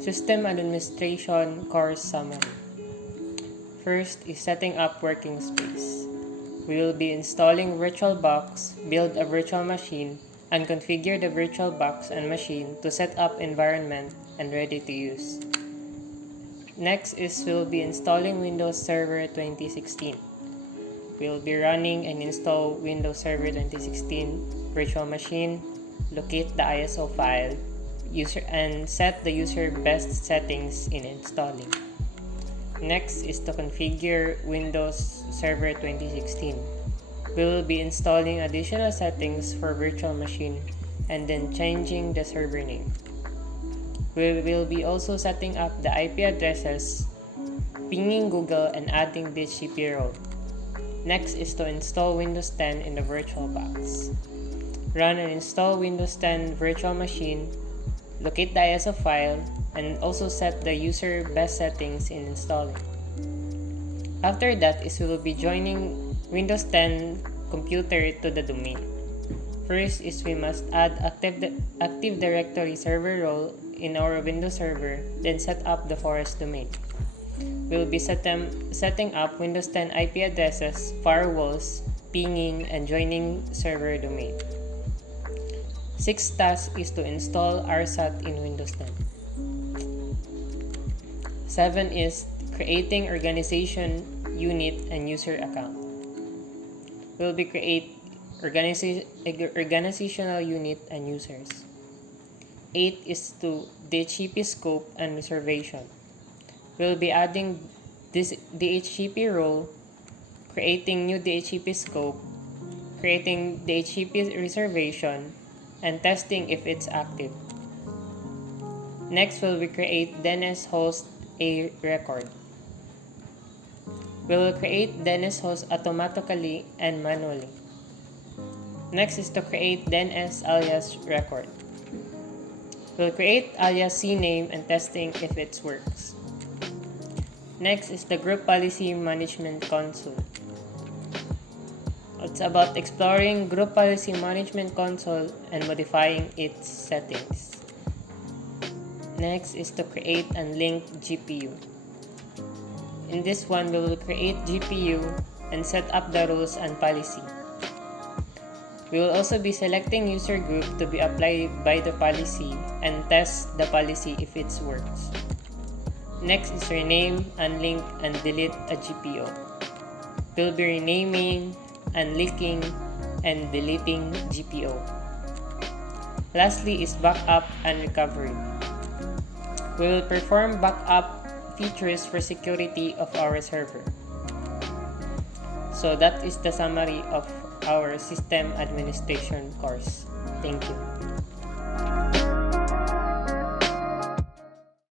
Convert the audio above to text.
System Administration Course Summary. First is setting up working space. We will be installing VirtualBox, build a virtual machine, and configure the VirtualBox and machine to set up environment and ready to use. Next is we'll be installing Windows Server 2016. We'll be running and install Windows Server 2016 virtual machine, locate the ISO file, and set the user best settings in installing. Next is to configure Windows Server 2016. We will be installing additional settings for virtual machine and then changing the server name. We will be also setting up the IP addresses, pinging Google, and adding DHCP role. Next is to install Windows 10 in the VirtualBox. Run and install Windows 10 virtual machine, locate the ISO file, and also set the user best settings in installing. After that is we will be joining Windows 10 computer to the domain. First is we must add Active Directory server role in our Windows server, then set up the forest domain. We will be setting up Windows 10 IP addresses, firewalls, pinging, and joining server domain. Sixth task is to install RSAT in Windows 10. 7 is creating organization, unit, and user account. We'll be create organizational unit and users. 8 is to DHCP scope and reservation. We'll be adding this DHCP role, creating new DHCP scope, creating DHCP reservation, and testing if it's active. Next, we'll create DNS host a record. We will create DNS host automatically and manually. Next is to create DNS alias record. We'll create alias CNAME and testing if it works. Next is the Group Policy Management Console. It's about exploring Group Policy Management Console and modifying its settings. Next is to create and link GPU. In this one, we will create GPU and set up the rules and policy. We will also be selecting user group to be applied by the policy and test the policy if it works. Next is rename, unlink, and delete a GPU. We'll be renaming, unlinking, and deleting GPU. Lastly is backup and recovery. We will perform backup features for security of our server. So that is the summary of our system administration course. Thank you.